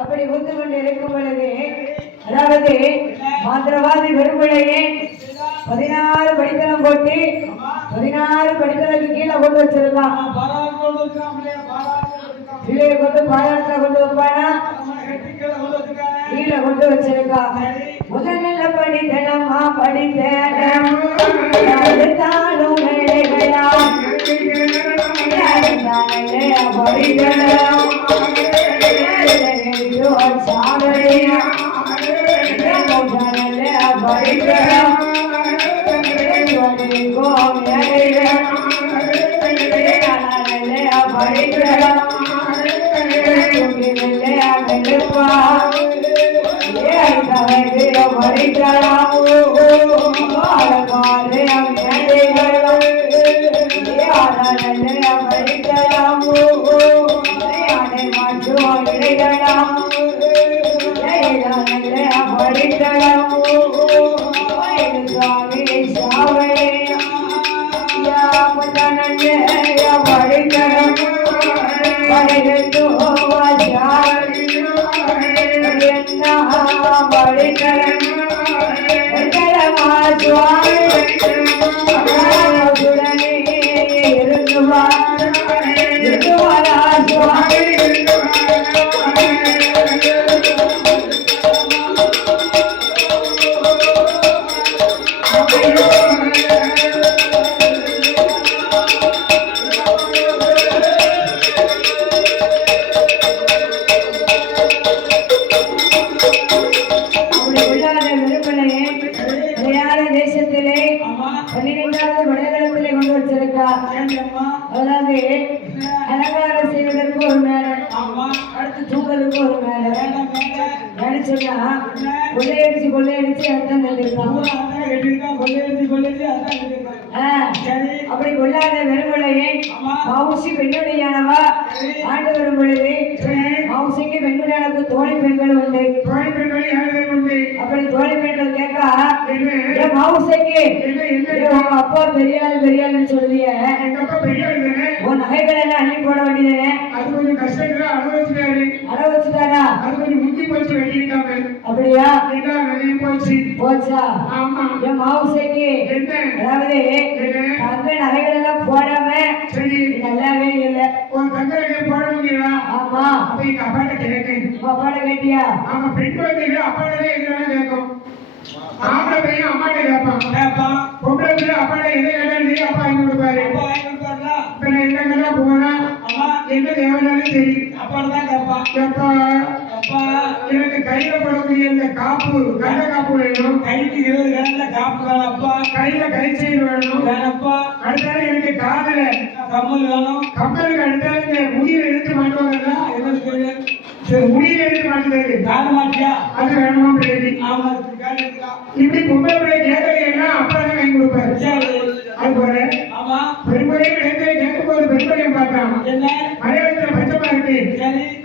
அப்படி குத்து கொண்டு இருக்கும் பொழுது அதாவது மாத்திரவாதி வெறுமலையே 16 படித்தளம் போட்டு 16 படித்தளத்துக்கு கீழே கொண்டு வச்சிருக்கான். கீழே கொண்டு பாதாளத்துல கொண்டு வைப்பானா கீழே கொண்டு வச்சிருக்கான். முதல்ல படித்தளமா படித்தாலும் வேலைகளா படித்தளம் சாவடியா படித்தளம் அலங்காரம் செய்வதற்கு ஒரு மேல அடுத்து தூக்கலுக்கு ஒரு மேல நினைச்சோம்னா கொள்ளையடிச்சு கொள்ளையடிச்சு அர்த்தம் அப்படி கொள்ளாத வெறுமலையே மவுசி பெண்ணுடையானவா ஆண்டு வரும் பொழுது மவுசிக்கு பெண்ணுடையானது தோழி பெண்கள் உண்டு. அப்படி தோழி பெண்கள் கேட்கா மவுசிக்கு உங்க அப்பா பெரியாள் பெரியாள்னு சொல்லுதிய உன் நகைகள் எல்லாம் அள்ளி போட வேண்டியதானே அது கொஞ்சம் கஷ்டத்துல அனுபவிச்சுட்டாரா அது கொஞ்சம் முத்தி போச்சு வெட்டிட்டாங்க. அப்படியா போச்சு போச்சா என் மாவுசைக்கு அதாவது தங்க நகைகள் எல்லாம் போடாம நல்லாவே இல்லை. உன் தங்க நகை போடணுங்களா? ஆமா. அப்ப எங்க அப்பாட்ட கேட்டேன். அப்பாட்ட கேட்டியா? ஆமா. பெண் குழந்தைகள் அப்பாட்டே எதுனாலும் கேட்கும். ஆம்பளை பையன் அம்மாட்ட கேட்பான். பொம்பளை பிள்ளை அப்பாட்ட எதை கேட்டாலும் அப்பா வாங்கி கொடுப்பாரு. இப்ப நான் என்னங்கெல்லாம் போனா என்ன தேவையாலும் சரி அப்பாதான் கேட்பான். அப்பா எனக்கு கையில போடக்கூடிய இந்த காப்பு கண்ட காப்பு வேணும். கைக்கு 20 கண்ட காப்பு வேணப்பா. கையில கை செயின் வேணும் வேணப்பா. அடுத்தாலும் எனக்கு காதல கம்மல் வேணும். கம்மலுக்கு அடுத்தாலும் இந்த முடியில எடுத்து மாட்டுவாங்கல்ல என்ன முடியில எடுத்து மாட்டுறது காத மாட்டியா அது வேணுமா பிள்ளை? ஆமா. இப்படி பொம்பளை பிள்ளை கேட்கலைன்னா அப்பா தான் வாங்கி கொடுப்பாரு. அது போல ஆமா பெருமையை கேட்கும் போது பெருமையை பார்க்கலாம். என்ன மலையாளத்துல பச்சமா இருக்கு.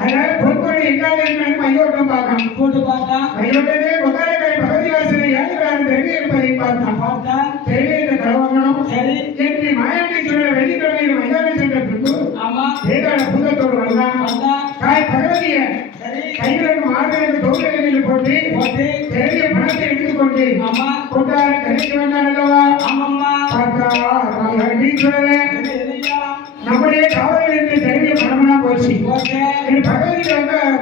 அதனால பொறுப்பொருள் எங்காவது இருந்தாலும் மையோட்டம் பார்க்கலாம். போட்டு பார்த்தா மையோட்டமே கொண்டாடக்கரை பகுதி வாசலை ஏழுகிறாரு தெரிவி இருப்பதை பார்த்தான். தெரிவி இந்த கலவங்கணும் சரி என்று மாயாண்டி சொல்ல வெள்ளிக்கிழமையில் மைதானம் சென்ற பின்பு ஆமா வேதாள பூதத்தோடு வந்தான். தாய் பகவதிய கைகளுக்கு ஆதரவு தோல்விகளில் போட்டு பெரிய பணத்தை எடுத்துக்கொண்டு ஆமா கொண்டாட கணிக்க வேண்டாம் அல்லவா? ஆமாம்மா. பார்த்தா நம்முடைய காவலர் என்று தெரிவிய பணமெல்லாம் போச்சு. பகவதி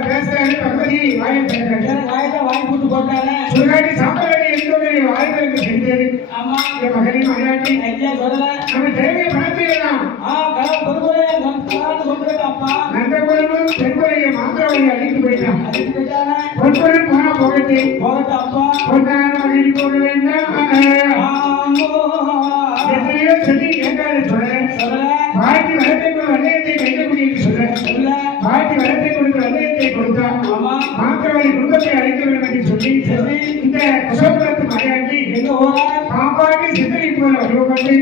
பேசுறாரு. பகவதி வாய் போட்டு போட்டாரு. சுகாட்டி சாப்பாடு இருந்தது வாய்ப்பு செஞ்சது. மகனி மகனாட்டி நம்ம தெரிவிய பணத்தை எல்லாம் நந்தபுரமும் தென்புறையை மாத்திரவழி அழித்து போயிட்டான். பொன்பொருள் போனா போகட்டு பொன்னான மகனி போக வேண்டாம். எத்தனையோ சொல்லி கேட்காது சொல்ல பாட்டி வளத்தை கொண்டு வந்தயத்தை கைக்கக்கூடிய சொல்ல பாட்டி வளத்தை கொடுத்து வந்தயத்தை கொடுத்தா மாத்திரவழி குடும்பத்தை அழைக்க வேண்டும் என்று சொல்லி இந்த குசோபுரத்து மலையாட்டி பாப்பாட்டி சித்தனை போல வடிவப்பட்டு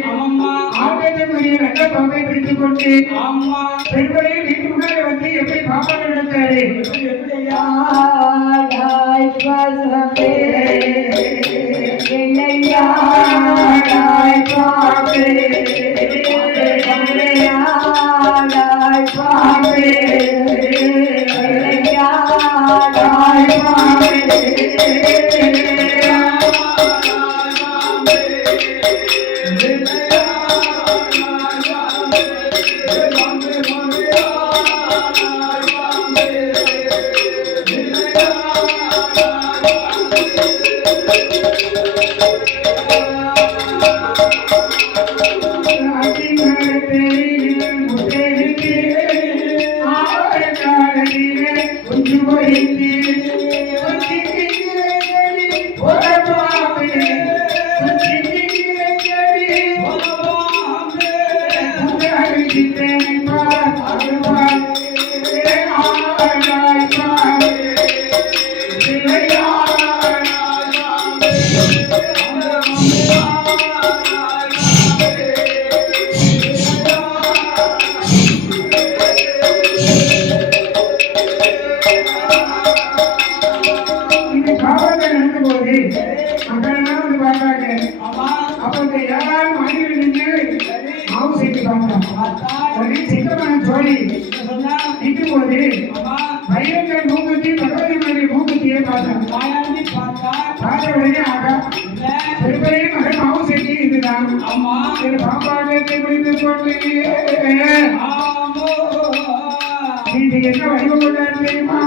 ஆட்டத்துக்குரிய நல்ல பாம்பை பிடித்துக் கொண்டு பெண்களையும் வீட்டு முன்னாடி வந்து எப்படி பாப்பாடு நடத்தாரு எப்படி பையன்கள் மூக்குத்தி பகவதி மாதிரி மூக்குத்தியை பார்த்தேன். பார்த்த உடனே ஆகா பெருமையை மகன் மாவு செஞ்சு இதுதான் பாப்பாட்டத்தை முடித்து கொண்டு இது என்ன வடிவம் கொண்டாரு தெரியுமா?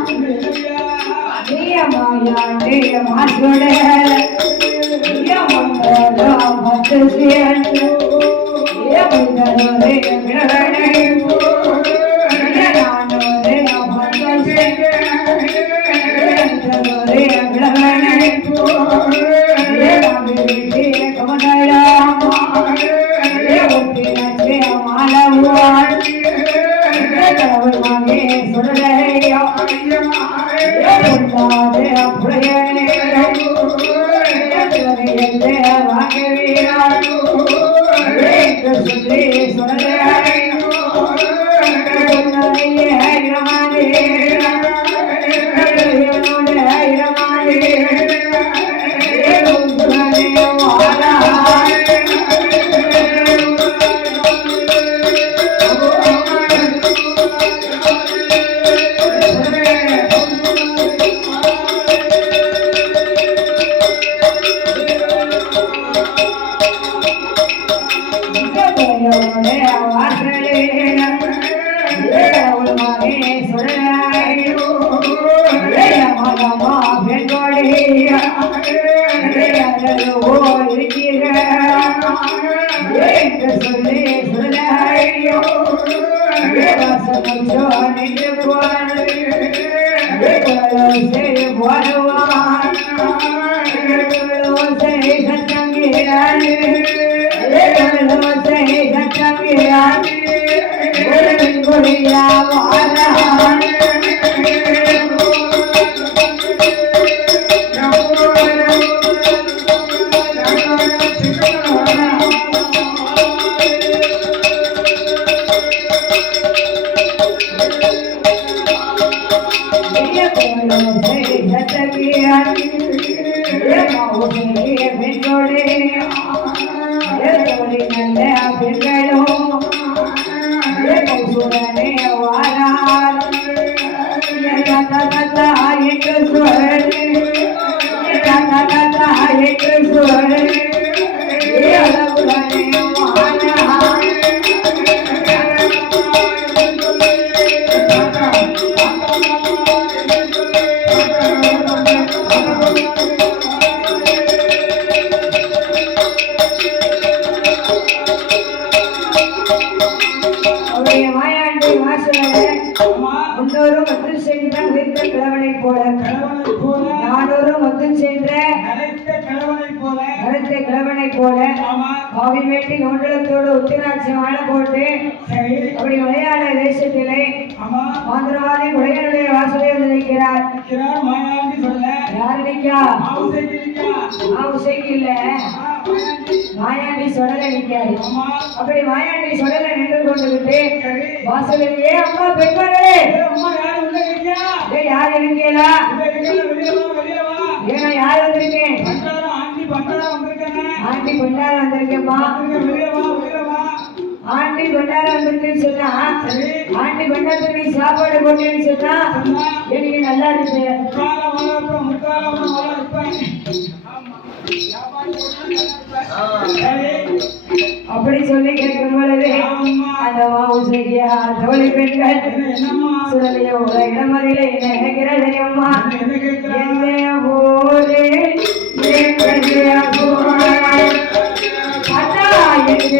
மந்திரவாதி உடையனுடைய வாசலே வந்து நிற்கிறார். யாரு நிக்கா? இல்ல மாயாண்டி சொடல நிக்காரு. அப்படி மாயாண்டி சொடல நின்று கொண்டு விட்டு வாசலிலேயே அம்மா பெண்களே யார் இருக்கீங்களா? ஏன்னா யார் வந்திருக்கேன்? ஆண்டி கொண்டாட வந்திருக்கேம்மா. ஆண்டி கொண்டாட வந்து இருக்குன்னு சொன்னா ஆண்டி பண்ணாத நீ சாப்பாடு போட்டேன்னு சொன்னா எனக்கு நல்லா இருப்பேன். அப்படி சொல்லி கேட்கும் பொழுது அந்த மாவுசையா தோழி பெண்கள் சுடலையோ இடமதியில என்ன கேட்கிற தெரியுமா? எந்த ஊரே அண்ணா எங்க